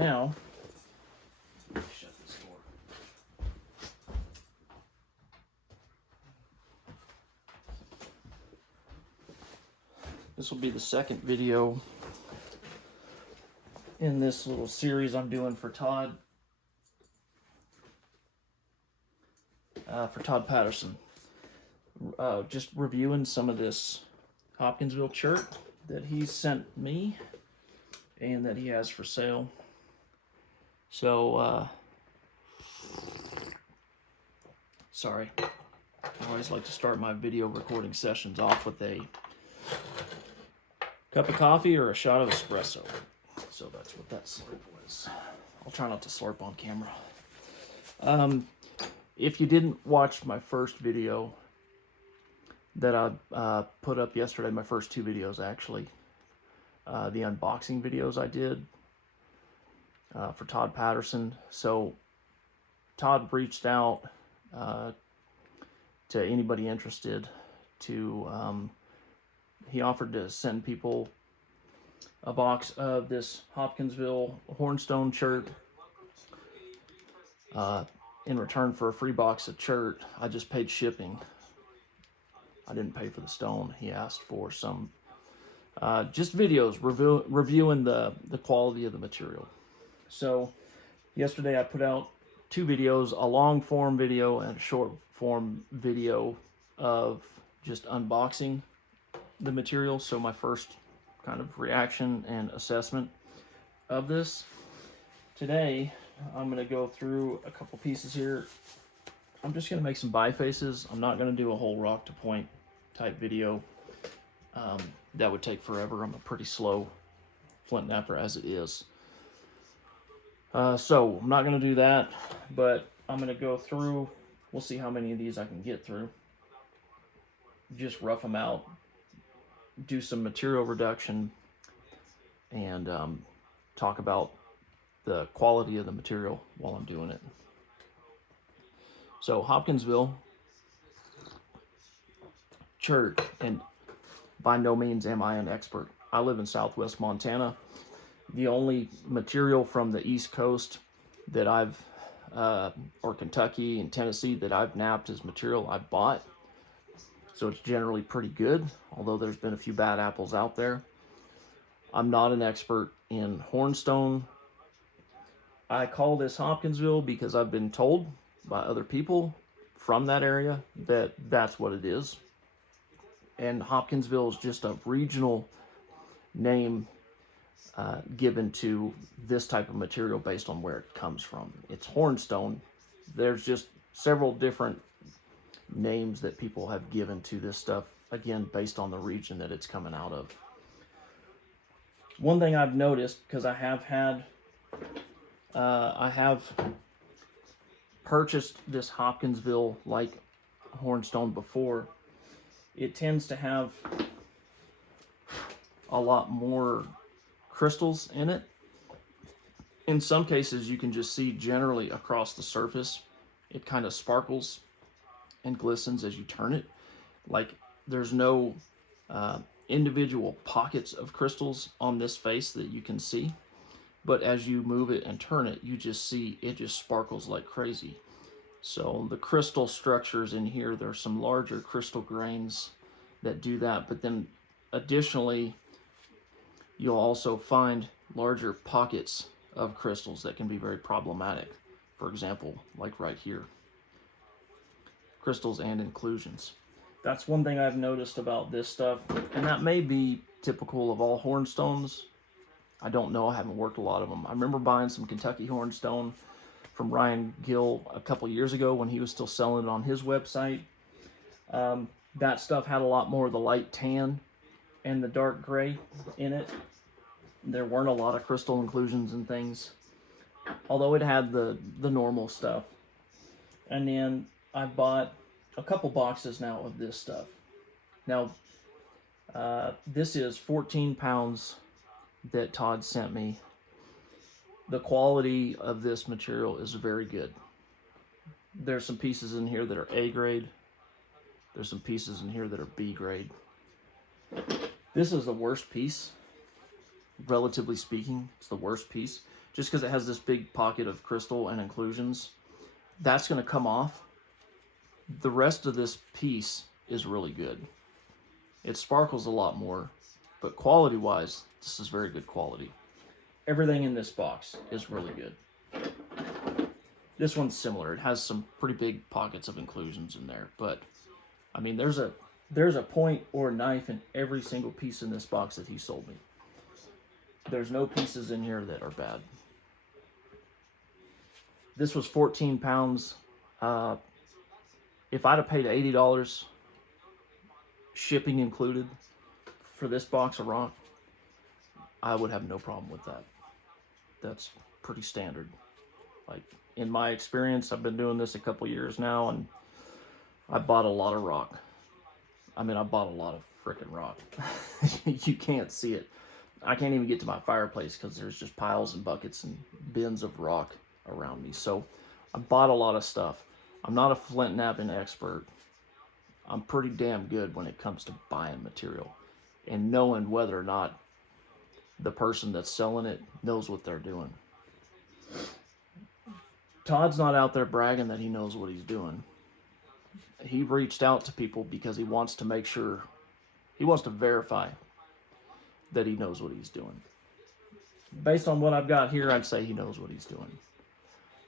Now, shut this door. This will be the second video in this little series I'm doing for Todd. For Todd Patterson. Just reviewing some of this Hopkinsville chert that he sent me and that he has for sale. So, sorry. I always like to start my video recording sessions off with a cup of coffee or a shot of espresso. So that's what that slurp was. I'll try not to slurp on camera. If you didn't watch my first video that I put up yesterday, my first two videos actually, the unboxing videos I did for Todd Patterson. So Todd reached out to anybody interested to, he offered to send people a box of this Hopkinsville Hornstone chert in return for a free box of chert. I just paid shipping. I didn't pay for the stone. He asked for some just videos reviewing the quality of the material. So yesterday I put out two videos, a long form video and a short form video of just unboxing the material. So my first kind of reaction and assessment of this. Today I'm going to go through a couple pieces here. I'm just going to make some bifaces. I'm not going to do a whole rock to point type video. That would take forever. I'm a pretty slow flint knapper as it is. So I'm not going to do that, but I'm going to go through. We'll see how many of these I can get through. Just rough them out, do some material reduction, and talk about the quality of the material while I'm doing it. So Hopkinsville chert, and by no means am I an expert. I live in Southwest Montana. The only material from the East Coast that I've, or Kentucky and Tennessee that I've napped is material I bought. So it's generally pretty good, although there's been a few bad apples out there. I'm not an expert in Hornstone. I call this Hopkinsville because I've been told by other people from that area that that's what it is. And Hopkinsville is just a regional name given to this type of material based on where it comes from. It's Hornstone. There's just several different names that people have given to this stuff, again, based on the region that it's coming out of. One thing I've noticed, because I have purchased this Hopkinsville like Hornstone before, it tends to have a lot more crystals in it. In some cases, you can just see generally across the surface, it kind of sparkles and glistens as you turn it. Like there's no individual pockets of crystals on this face that you can see. But as you move it and turn it, you just see it just sparkles like crazy. So the crystal structures in here, there's some larger crystal grains that do that. But then additionally, you'll also find larger pockets of crystals that can be very problematic. For example, like right here, crystals and inclusions. That's one thing I've noticed about this stuff, and that may be typical of all hornstones. I don't know. I haven't worked a lot of them. I remember buying some Kentucky hornstone from Ryan Gill a couple years ago when he was still selling it on his website. That stuff had a lot more of the light tan and the dark gray in it. There weren't a lot of crystal inclusions and things, although it had the normal stuff. And then I bought a couple boxes now of this stuff. Now, this is 14 pounds that Todd sent me. The quality of this material is very good. There's some pieces in here that are A grade. There's some pieces in here that are B grade. This is the worst piece, relatively speaking. It's the worst piece. just because it has this big pocket of crystal and inclusions, that's going to come off. The rest of this piece is really good. It sparkles a lot more, but quality-wise, this is very good quality. Everything in this box is really good. This one's similar. It has some pretty big pockets of inclusions in there, but I mean, there's a point or a knife in every single piece in this box that he sold me. There's no pieces in here that are bad. This was 14 pounds. If I'd have paid $80, shipping included, for this box of rock, I would have no problem with that. That's pretty standard. Like, in my experience, I've been doing this a couple years now, and I bought a lot of rock. I mean, I bought a lot of freaking rock. You can't see it. I can't even get to my fireplace because there's just piles and buckets and bins of rock around me. So I bought a lot of stuff. I'm not a flint knapping expert. I'm pretty damn good when it comes to buying material and knowing whether or not the person that's selling it knows what they're doing. Todd's not out there bragging that he knows what he's doing. He reached out to people because he wants to make sure, he wants to verify that he knows what he's doing. Based on what I've got here, I'd say he knows what he's doing.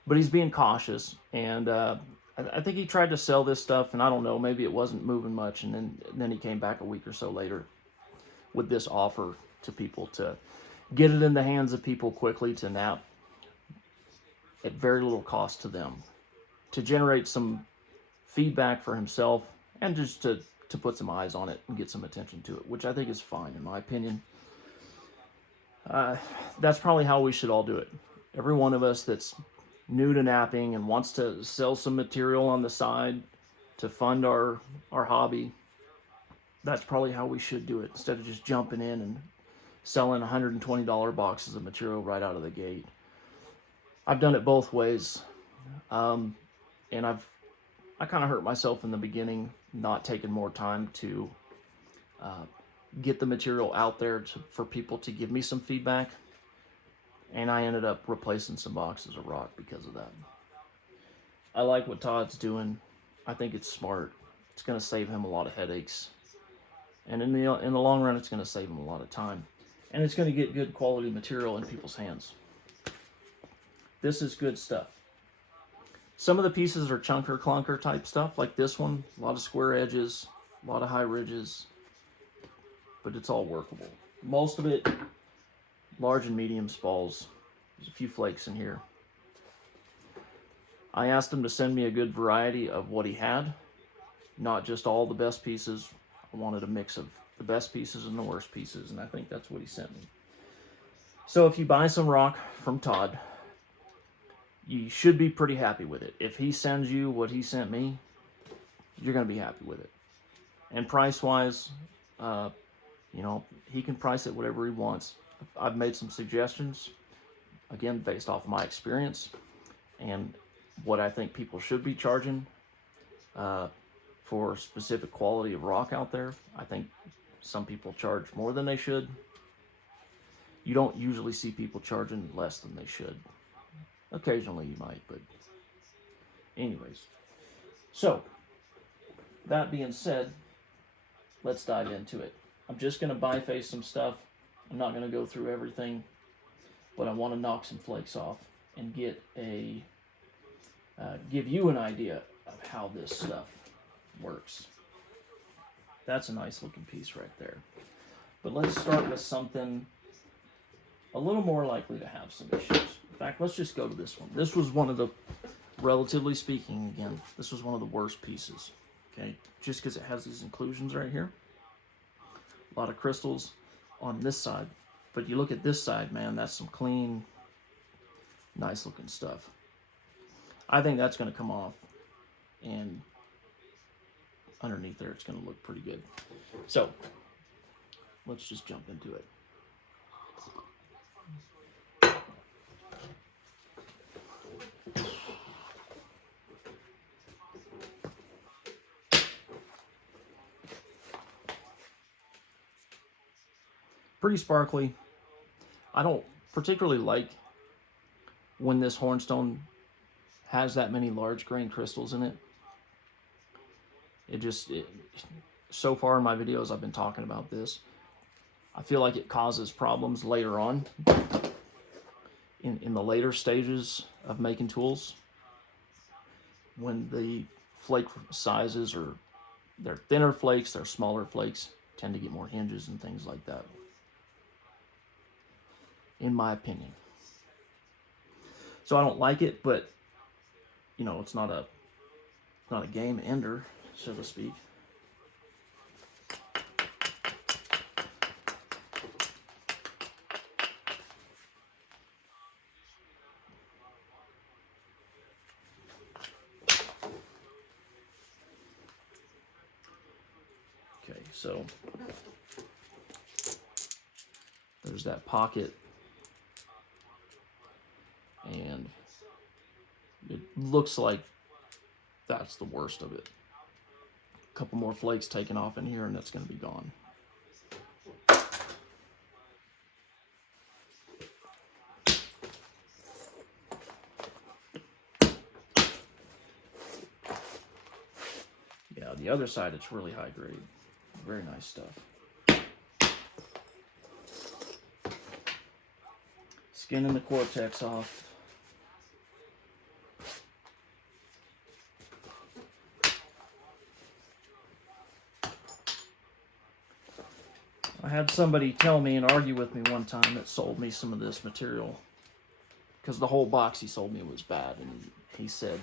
But he's being cautious, and I think he tried to sell this stuff, and I don't know, maybe it wasn't moving much, and then he came back a week or so later with this offer to people to get it in the hands of people quickly to nap at very little cost to them, to generate some feedback for himself, and just to put some eyes on it and get some attention to it, which I think is fine in my opinion. That's probably how we should all do it. Every one of us that's new to napping and wants to sell some material on the side to fund our hobby, that's probably how we should do it, instead of just jumping in and selling $120 boxes of material right out of the gate. I've done it both ways, and I kind of hurt myself in the beginning, not taking more time to get the material out there for people to give me some feedback, and I ended up replacing some boxes of rock because of that. I like what Todd's doing. I think it's smart. It's going to save him a lot of headaches, and in the long run, it's going to save him a lot of time, and it's going to get good quality material in people's hands. This is good stuff. Some of the pieces are chunker clunker type stuff, like this one. A lot of square edges, a lot of high ridges, but it's all workable. Most of it, large and medium spalls. There's a few flakes in here. I asked him to send me a good variety of what he had, not just all the best pieces. I wanted a mix of the best pieces and the worst pieces, and I think that's what he sent me. So if you buy some rock from Todd, you should be pretty happy with it. If he sends you what he sent me, you're going to be happy with it. And price-wise, he can price it whatever he wants. I've made some suggestions, again, based off my experience and what I think people should be charging for specific quality of rock out there. I think some people charge more than they should. You don't usually see people charging less than they should. Occasionally you might, but anyways. So, that being said, let's dive into it. I'm just going to biface some stuff. I'm not going to go through everything, but I want to knock some flakes off and give you an idea of how this stuff works. That's a nice looking piece right there. But let's start with something a little more likely to have some issues. In fact, let's just go to this one. This was one of the, relatively speaking, again, this was one of the worst pieces. Okay, just because it has these inclusions right here. A lot of crystals on this side. But you look at this side, man, that's some clean, nice looking stuff. I think that's going to come off, and underneath there it's going to look pretty good. So, let's just jump into it. Pretty sparkly. I don't particularly like when this hornstone has that many large grain crystals in it. So far in my videos I've been talking about this. I feel like it causes problems later on in the later stages of making tools, when the flake sizes are, they're thinner flakes, they're smaller flakes, tend to get more hinges and things like that, in my opinion. So I don't like it, but you know, it's not a game ender, so to speak. Okay, so there's that pocket, and it looks like that's the worst of it. A couple more flakes taken off in here and that's going to be gone. Yeah, the other side it's really high grade. Very nice stuff. Skinning the cortex off. I had somebody tell me and argue with me one time that sold me some of this material, because the whole box he sold me was bad, and he said,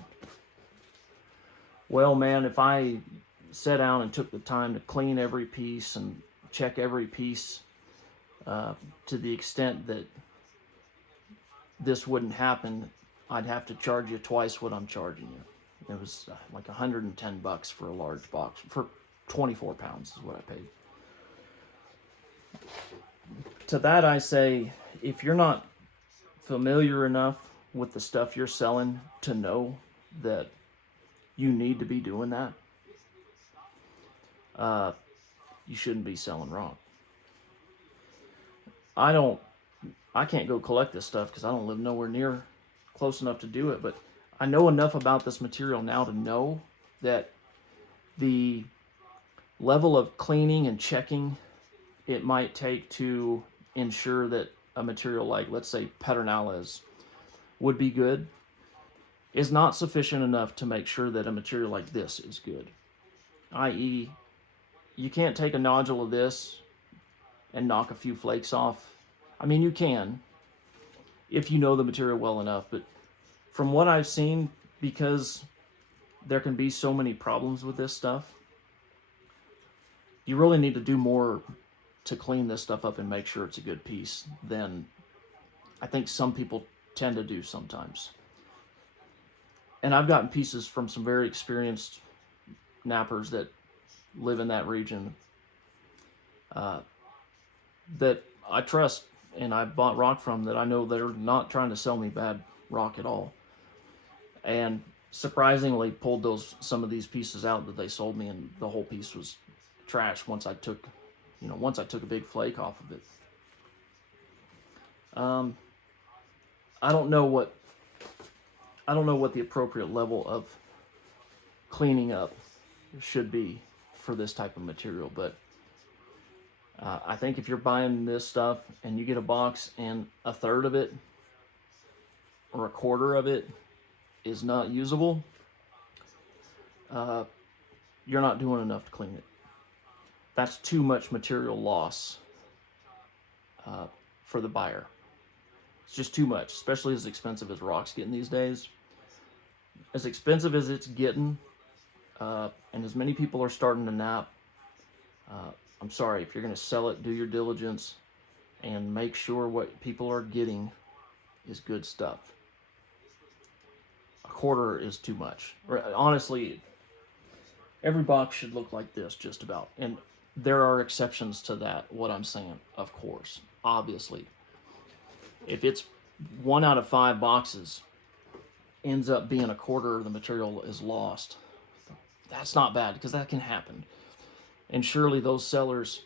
well man, if I sat down and took the time to clean every piece and check every piece to the extent that this wouldn't happen, I'd have to charge you twice what I'm charging you. It was like $110 for a large box. For 24 pounds is what I paid. To that I say, if you're not familiar enough with the stuff you're selling to know that you need to be doing that, you shouldn't be selling rock. I can't go collect this stuff because I don't live nowhere near close enough to do it, but I know enough about this material now to know that the level of cleaning and checking it might take to ensure that a material like, let's say, Pedernales would be good, is not sufficient enough to make sure that a material like this is good. I.e., you can't take a nodule of this and knock a few flakes off. I mean, you can, if you know the material well enough, but from what I've seen, because there can be so many problems with this stuff, you really need to do more to clean this stuff up and make sure it's a good piece than I think some people tend to do sometimes. And I've gotten pieces from some very experienced knappers that live in that region that I trust and I bought rock from, that I know they're not trying to sell me bad rock at all. And surprisingly pulled some of these pieces out that they sold me, and the whole piece was trash once I took a big flake off of it. I don't know what the appropriate level of cleaning up should be for this type of material, but I think if you're buying this stuff and you get a box and a third of it or a quarter of it is not usable, you're not doing enough to clean it. That's too much material loss for the buyer. It's just too much, especially as expensive as rock's getting these days. As expensive as it's getting, and as many people are starting to nap, I'm sorry, if you're going to sell it, do your diligence and make sure what people are getting is good stuff. A quarter is too much. Honestly, every box should look like this, just about. And there are exceptions to that, what I'm saying, of course, obviously. If it's 1 out of 5 boxes ends up being a quarter of the material is lost, that's not bad, because that can happen. And surely those sellers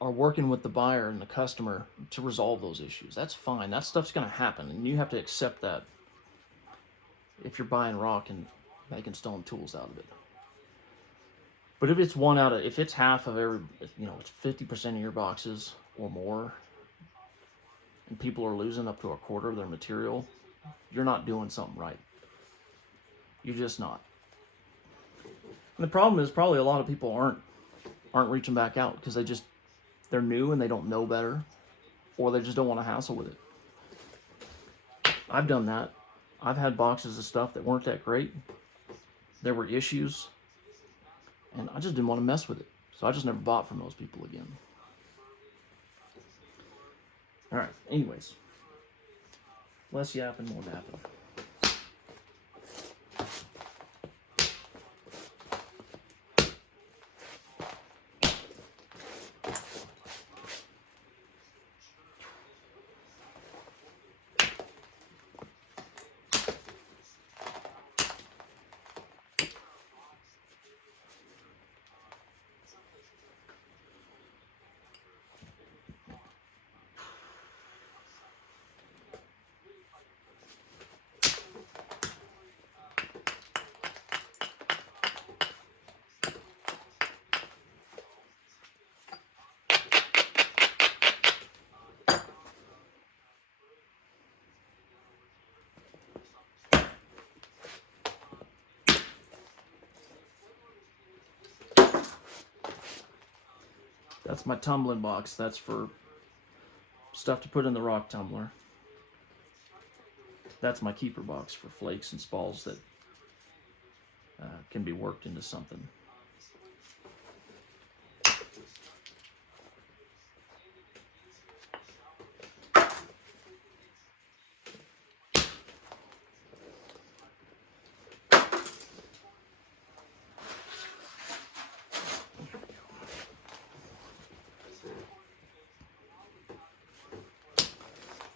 are working with the buyer and the customer to resolve those issues. That's fine. That stuff's going to happen, and you have to accept that if you're buying rock and making stone tools out of it. But if it's half of every, it's 50% of your boxes or more, and people are losing up to a quarter of their material, you're not doing something right. You're just not. And the problem is probably a lot of people aren't reaching back out because they're new and they don't know better, or they just don't want to hassle with it. I've done that. I've had boxes of stuff that weren't that great. There were issues, and I just didn't want to mess with it. So I just never bought from those people again. All right, anyways. Less yapping, more napping. That's my tumbling box. That's for stuff to put in the rock tumbler. That's my keeper box for flakes and spalls that can be worked into something.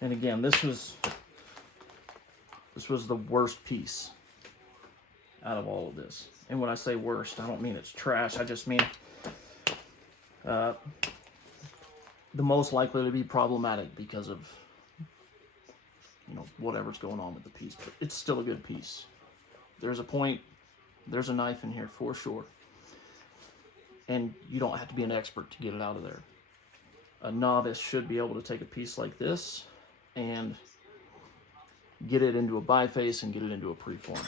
And again, this was the worst piece out of all of this. And when I say worst, I don't mean it's trash. I just mean the most likely to be problematic because of whatever's going on with the piece. But it's still a good piece. There's a point. There's a knife in here for sure. And you don't have to be an expert to get it out of there. A novice should be able to take a piece like this and get it into a biface and get it into a preform.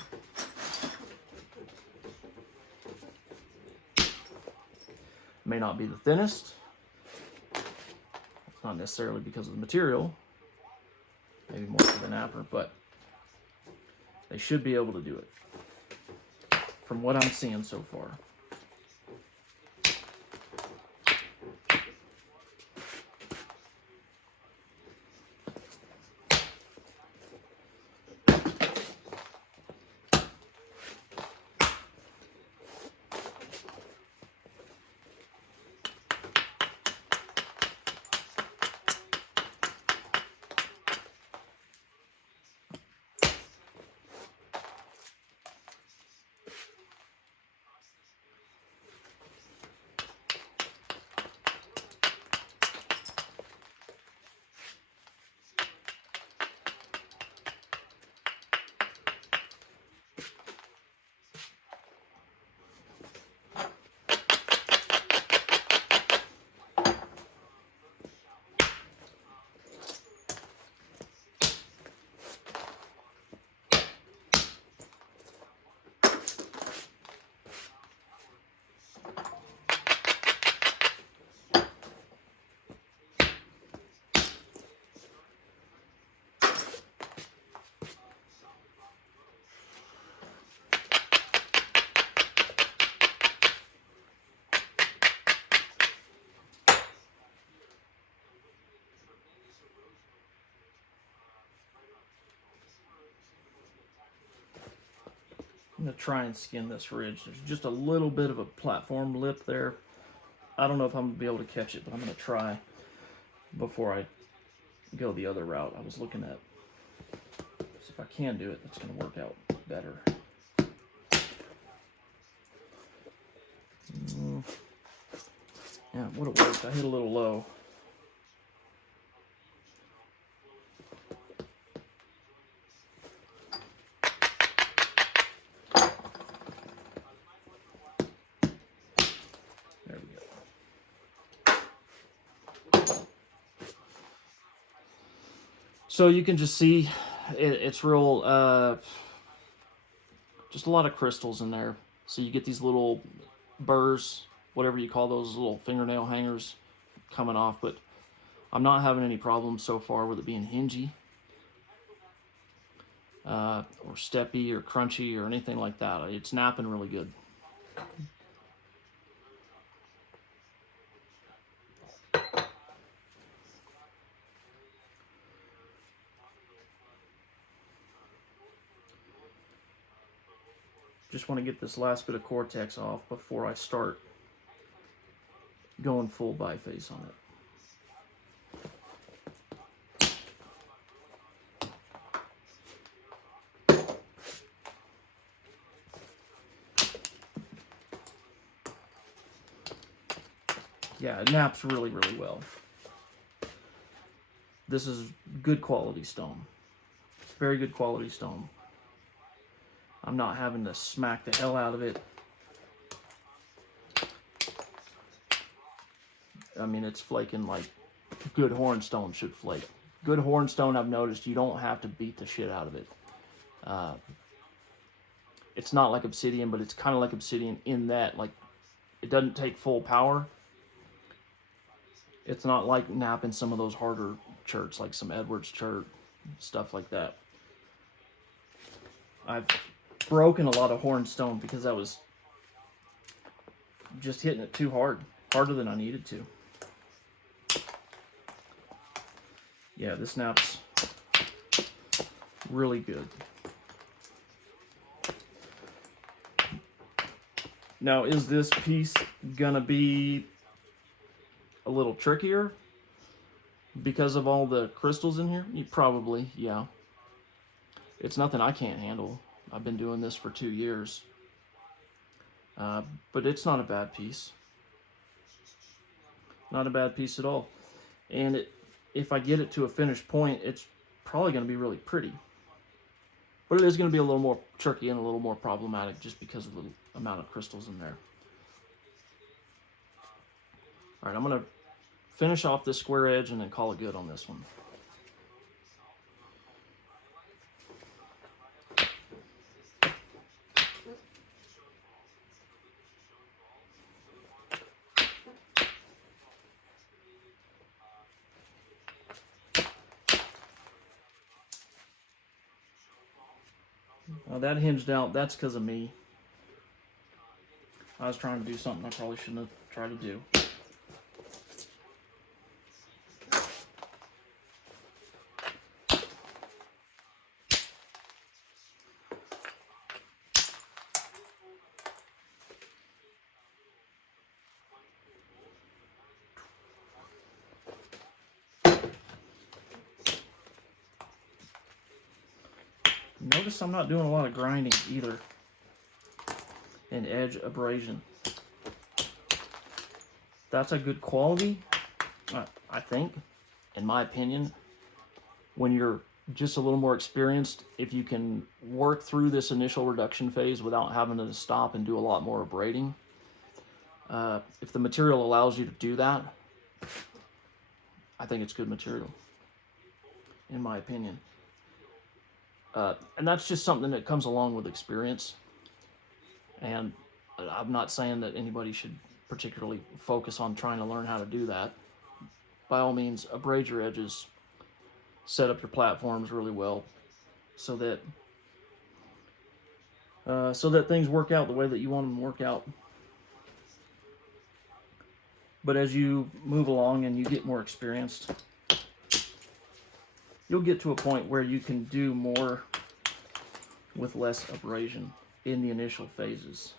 May not be the thinnest. It's not necessarily because of the material. Maybe more for the napper, but they should be able to do it from what I'm seeing so far. I'm going to try and skin this ridge. There's just a little bit of a platform lip there. I don't know if I'm going to be able to catch it, but I'm going to try before I go the other route. I was looking at, so if I can do it, it's going to work out better. Yeah, would have worked. I hit a little low. There we go. So you can just see it's real, just a lot of crystals in there. So you get these little burrs, whatever you call those, little fingernail hangers coming off, but I'm not having any problems so far with it being hingy, or steppy or crunchy or anything like that. It's napping really good. Just want to get this last bit of Cortex off before I start going full biface on it. Yeah, it naps really, really well. This is good quality stone. Very good quality stone. I'm not having to smack the hell out of it. I mean, it's flaking like good hornstone should flake. Good hornstone, I've noticed, you don't have to beat the shit out of it. It's not like obsidian, but it's kind of like obsidian in that, like, it doesn't take full power. It's not like napping some of those harder cherts, like some Edwards chert, stuff like that. I've broken a lot of hornstone because I was just hitting it too hard, harder than I needed to. Yeah, this naps really good. Now, is this piece gonna be a little trickier because of all the crystals in here? Probably, yeah. It's nothing I can't handle. I've been doing this for 2 years. But it's not a bad piece. Not a bad piece at all. And if I get it to a finished point, it's probably going to be really pretty. But it is going to be a little more tricky and a little more problematic just because of the amount of crystals in there. All right, I'm going to finish off this square edge and then call it good on this one. Now that hinged out, that's because of me. I was trying to do something I probably shouldn't have tried to do. Notice I'm not doing a lot of grinding either. And edge abrasion. That's a good quality, I think, in my opinion. When you're just a little more experienced, if you can work through this initial reduction phase without having to stop and do a lot more abrading, if the material allows you to do that, I think it's good material, in my opinion. And that's just something that comes along with experience. And I'm not saying that anybody should particularly focus on trying to learn how to do that. By all means, abrade your edges, set up your platforms really well, so that things work out the way that you want them to work out. But as you move along and you get more experienced, you'll get to a point where you can do more with less abrasion in the initial phases.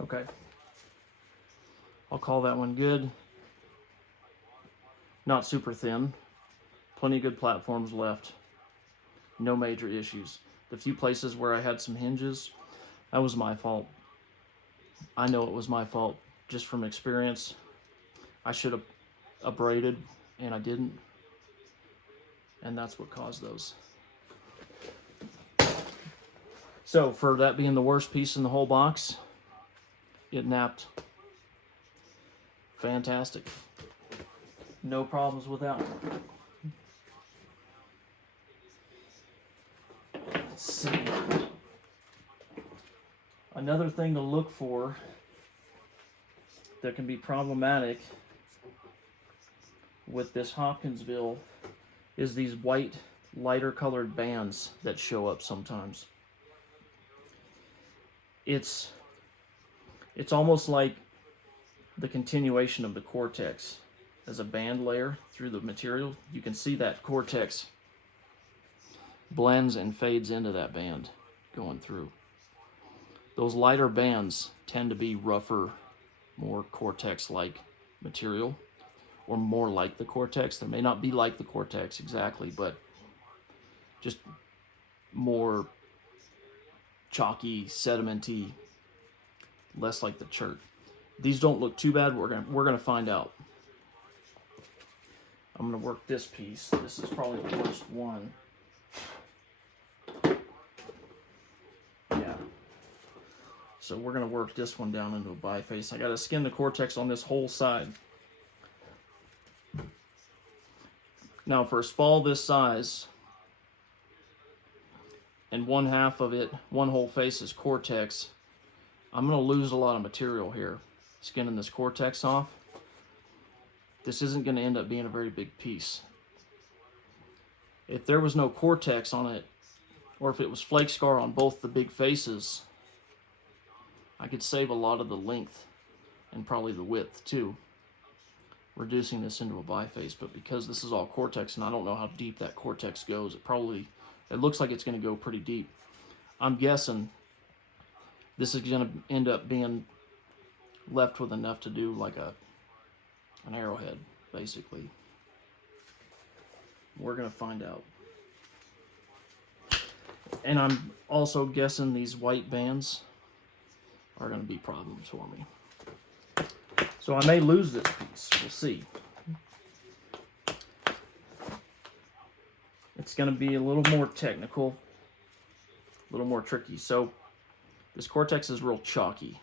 Okay. I'll call that one good. Not super thin. Plenty of good platforms left. No major issues. The few places where I had some hinges, that was my fault. I know it was my fault just from experience. I should have abraded and I didn't. And that's what caused those. So for that being the worst piece in the whole box, it napped. Fantastic. No problems with that one. Let's see. Another thing to look for that can be problematic with this Hopkinsville is these white, lighter colored bands that show up sometimes. It's almost like the continuation of the Cortex as a band layer through the material. You can see that Cortex blends and fades into that band going through. Those lighter bands tend to be rougher, more Cortex-like material, or more like the Cortex. They may not be like the Cortex exactly, but just more chalky, sedimenty, less like the chert. These don't look too bad. We're gonna find out. I'm gonna work this piece. This is probably the worst one. Yeah. So we're gonna work this one down into a biface. I gotta skin the Cortex on this whole side. Now for a spall this size, and one half of it, one whole face is Cortex, I'm gonna lose a lot of material here, skinning this Cortex off. This isn't gonna end up being a very big piece. If there was no Cortex on it, or if it was flake scar on both the big faces, I could save a lot of the length and probably the width too, reducing this into a biface. But because this is all Cortex and I don't know how deep that Cortex goes, it looks like it's going to go pretty deep. I'm guessing this is going to end up being left with enough to do like an arrowhead, basically. We're going to find out. And I'm also guessing these white bands are going to be problems for me. So I may lose this piece. We'll see. It's going to be a little more technical, a little more tricky. So this Cortex is real chalky,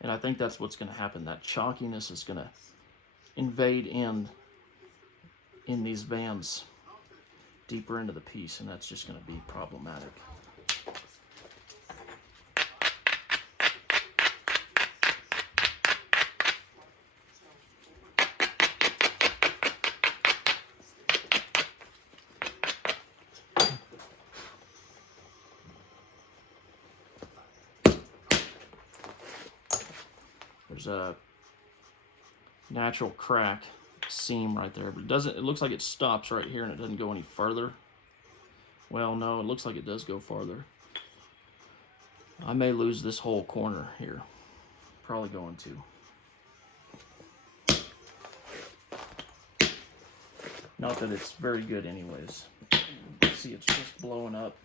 and I think that's what's going to happen. That chalkiness is going to invade in these bands deeper into the piece, and that's just going to be problematic. There's a natural crack seam right there, but it looks like it stops right here and it doesn't go any further. Well, no, it looks like it does go farther. I may lose this whole corner here. Probably going to. Not that it's very good anyways. See, it's just blowing up.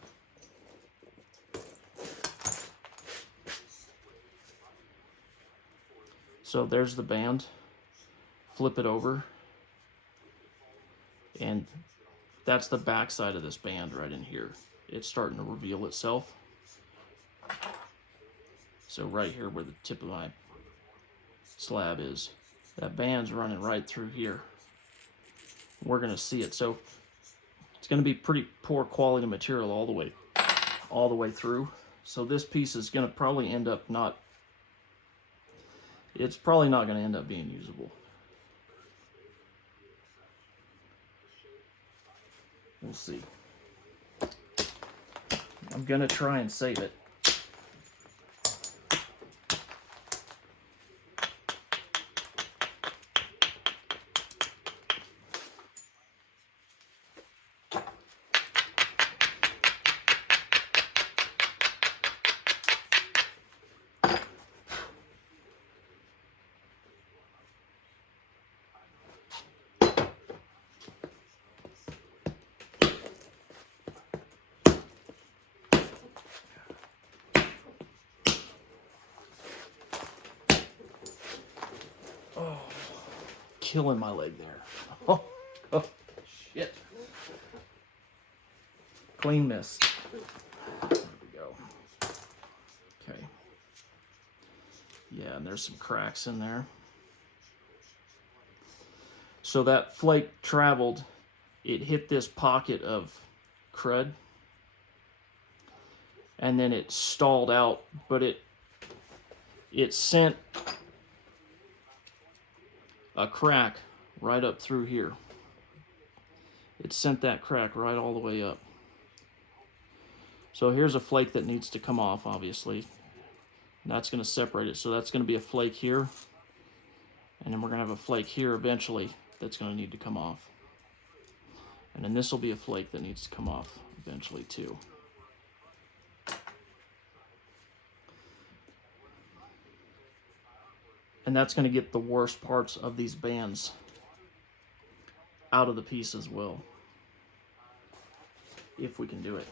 So there's the band. Flip it over. And that's the back side of this band right in here. It's starting to reveal itself. So right here where the tip of my slab is, that band's running right through here. We're going to see it. So it's going to be pretty poor quality material all the way through. So this piece is going to probably end up it's probably not going to end up being usable. We'll see. I'm going to try and save it. Oh, killing my leg there. Oh, oh shit. Clean miss. There we go. Okay. Yeah, and there's some cracks in there. So that flake traveled, it hit this pocket of crud, and then it stalled out, but it sent a crack right up through here. It sent that crack right all the way up. So here's a flake that needs to come off, obviously. And that's going to separate it. So that's going to be a flake here. And then we're going to have a flake here eventually that's going to need to come off. And then this will be a flake that needs to come off eventually too. And that's going to get the worst parts of these bands out of the piece as well, if we can do it.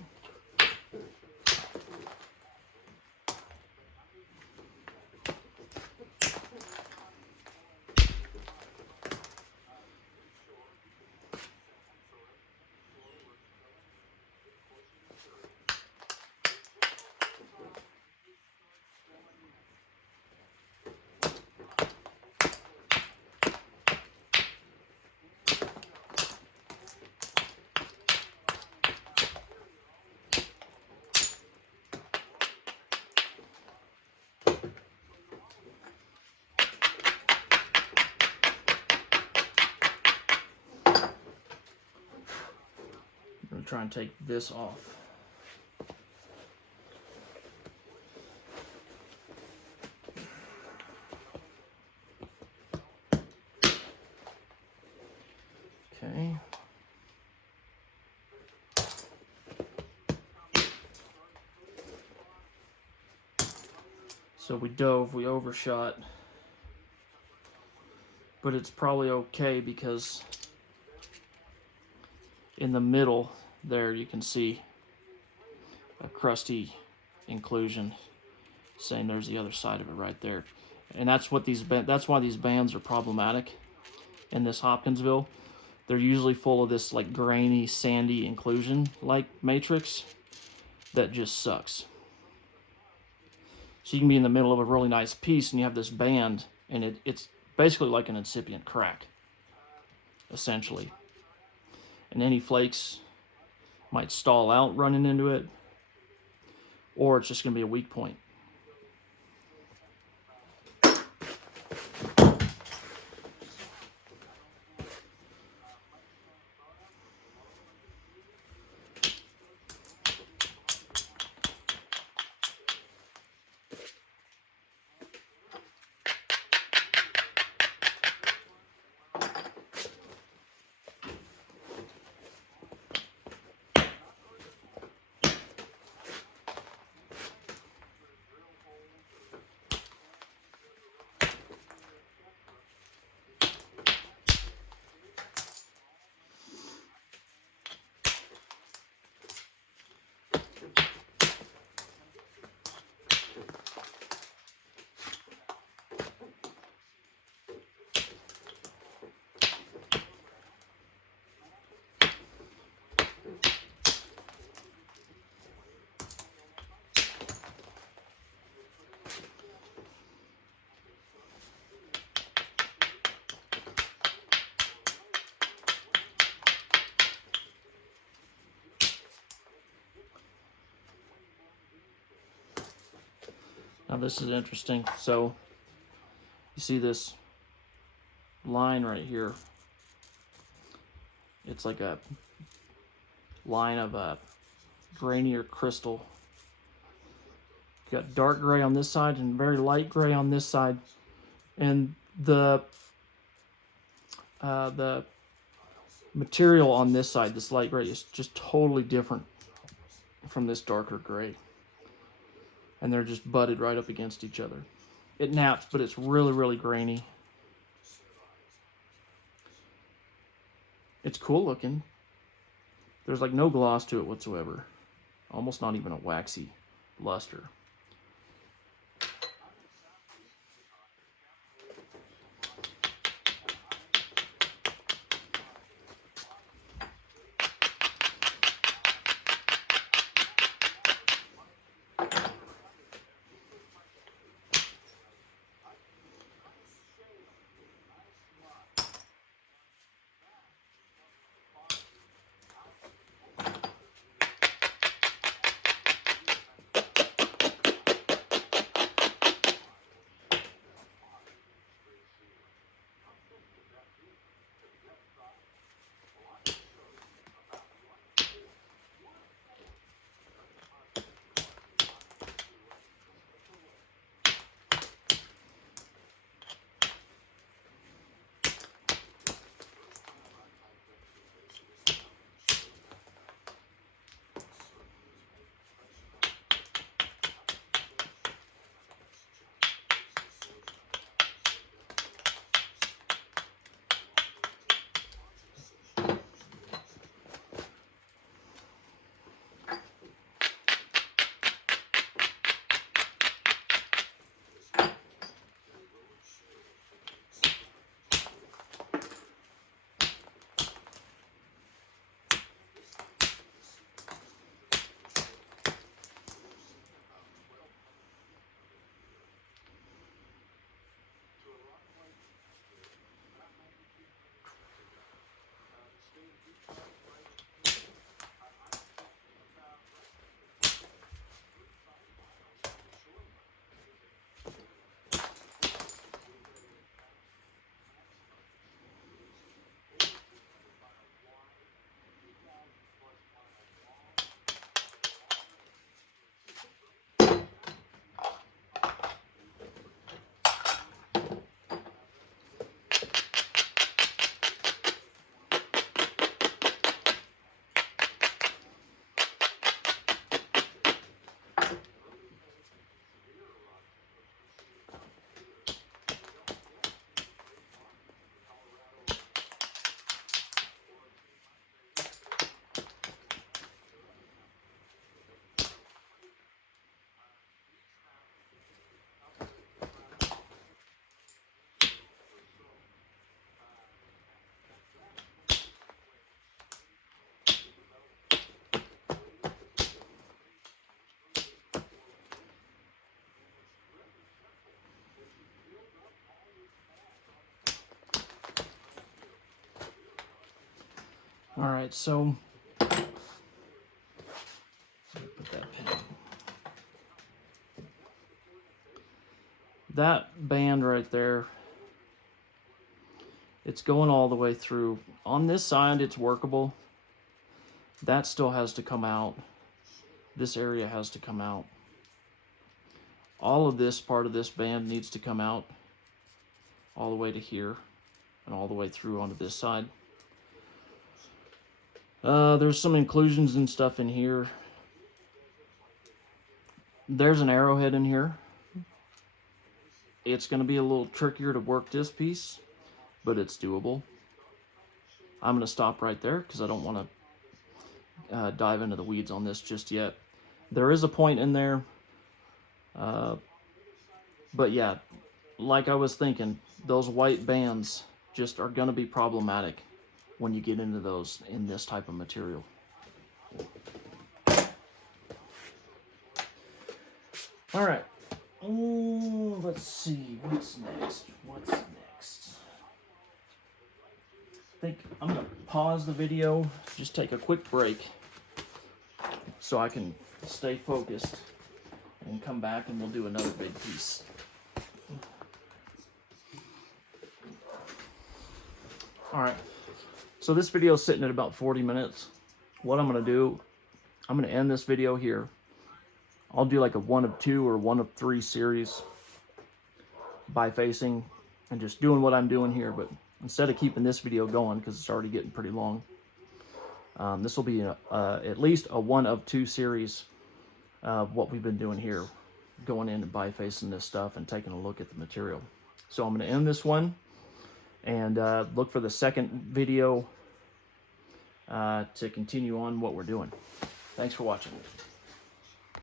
I'm going to try and take this off. Okay. So we dove, we overshot, but it's probably okay because in the middle there you can see a crusty inclusion, saying there's the other side of it right there. And that's what that's why these bands are problematic in this Hopkinsville. They're usually full of this like grainy, sandy inclusion like matrix that just sucks. So you can be in the middle of a really nice piece and you have this band and it's basically like an incipient crack, essentially. And any flakes might stall out running into it, or it's just going to be a weak point. Now this is interesting. So you see this line right here. It's like a line of a grainier crystal. You got dark gray on this side and very light gray on this side. And the material on this side, this light gray, is just totally different from this darker gray. And they're just butted right up against each other. It naps, but it's really, really grainy. It's cool looking. There's like no gloss to it whatsoever. Almost not even a waxy luster. All right, so put that pin. That band right there, it's going all the way through. On this side, it's workable. That still has to come out. This area has to come out. All of this part of this band needs to come out all the way to here and all the way through onto this side. There's some inclusions and stuff in here. There's an arrowhead in here. It's going to be a little trickier to work this piece, but it's doable. I'm going to stop right there because I don't want to dive into the weeds on this just yet. There is a point in there, but yeah, like I was thinking, those white bands just are going to be problematic when you get into those in this type of material. All right. Let's see, what's next? I think I'm going to pause the video, just take a quick break so I can stay focused and come back and we'll do another big piece. All right, so this video is sitting at about 40 minutes. What I'm going to do, I'm going to end this video here. I'll do like a 1 of 2 or 1 of 3 series bifacing and just doing what I'm doing here, but instead of keeping this video going because it's already getting pretty long, this will be at least a 1 of 2 series of what we've been doing here, going in and bifacing this stuff and taking a look at the material. So I'm going to end this one and look for the second video to continue on what we're doing. Thanks for watching.